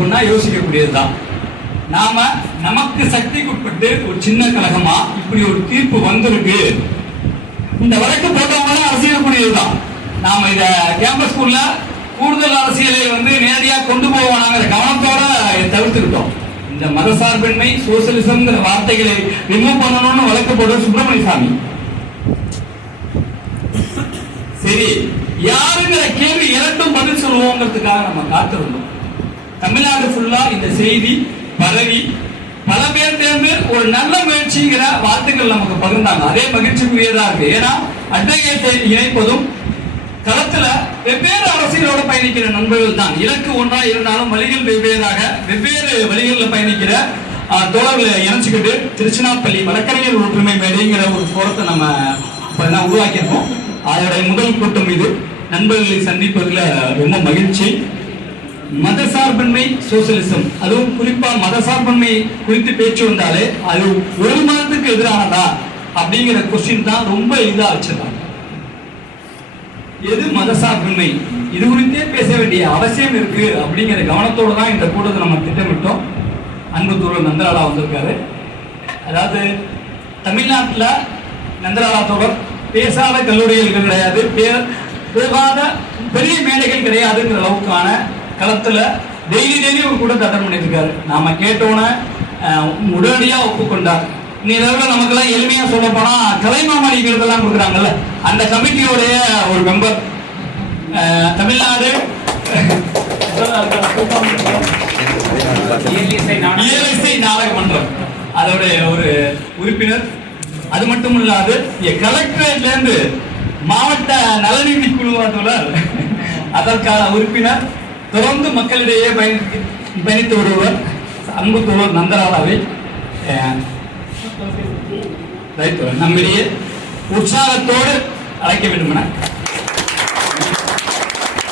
அப்படின்னா யோசிக்கக்கூடியதுதான். நாம நமக்கு சக்திக்கு உட்பட்டு ஒரு சின்ன கழகமா இப்படி ஒரு தீர்ப்பு வந்திருக்கு. இந்த வழக்கு போட்டவங்களும் அரசியலுக்குரியதுதான். நாம இத கேம்பஸ் ஸ்கூல்ல கூடுதல் அரசியலை நேரடியா கொண்டு போவானாங்கிற கவனத்தோட தவிர்த்துக்கிட்டோம். இந்த மதசார்பின்மை சோசியலிசம் வார்த்தைகளை ரிமூவ் பண்ணணும்னு வழக்கு போடுற சுப்பிரமணிய சாமி. சரி, யாருங்கிற கேள்வி இரண்டும் பதில் சொல்லுவோங்கிறதுக்காக நம்ம காத்திருந்தோம். தமிழ்நாடு ஃபுல்லா இந்த செய்தி பரவி பல பேர் சேர்ந்து ஒரு நல்ல முயற்சிங்கிற வார்த்தைகள் நமக்கு பகிர்ந்தாங்க. அதே மகிழ்ச்சிக்குரியதா இருக்கு. ஏன்னா அட்வொகேட்டை இணைப்பதும் களத்துல வெவ்வேறு அரசியலோட பயணிக்கிற நண்பர்கள் தான். இலக்கு ஒன்றா இருந்தாலும் வழிகள் வெவ்வேறாக வெவ்வேறு வழிகளில் பயணிக்கிற தோழர்களை இணைச்சுக்கிட்டு திருச்சினாப்பள்ளி வழக்கறிஞர் ஒற்றுமை மேடைங்கிற ஒரு போரத்தை நம்ம உருவாக்கியிருக்கோம். அதோடைய முதல் கூட்டம் இது. நண்பர்களை சந்திப்பதில் ரொம்ப மகிழ்ச்சி. மதசார்பின்மை சோசியலிசம், அதுவும் குறிப்பா மதசார்பின்மை குறித்து பேச்சு வந்தாலே அது ஒரு மதத்துக்கு எதிரானதா அப்படிங்கிற கொஸ்டின் தான் ரொம்ப இதா வச்சிருக்காங்க. எது மதசார்பின்மை, இது குறித்தே பேச வேண்டிய அவசியம் இருக்கு அப்படிங்கிற கவனத்தோடு தான் இந்த கூட்டத்தை நம்ம திட்டமிட்டோம். அன்பு தோழர் நந்தலாலா வந்திருக்காரு. அதாவது தமிழ்நாட்டில் நந்தலாலா தோழர் பேசாத கல்லூரிகள் கிடையாது, போகாத பெரிய மேடைகள் கிடையாதுங்கிற அளவுக்கான களத்துல டெய்லி ஒரு கூட்டத்தை அட்டன் பண்ணியிருக்காரு. நாம கேட்டோன்னு உடனடியா ஒப்புக்கொண்டார். நமக்கெல்லாம் எளிமையா சொல்ல போனா கலைமாமணிகளுக்கெல்லாம் கொடுக்குறாங்கல்ல, அந்த கமிட்டியோடைய ஒரு மெம்பர். தமிழ்நாடு இயலிசை நாடக மன்றம் அதோடைய ஒரு உறுப்பினர். அது மட்டும் இல்லாது கலெக்டரேட்ல இருந்து மாவட்ட நலநீதி குழு அதற்கான உறுப்பினர். தொடர்ந்து மக்களிடையே பயணித்து வருவர் அன்பு தோழர் நந்தலாலாவை நம்மிடையே உற்சாகத்தோடு அழைக்க வேண்டும் என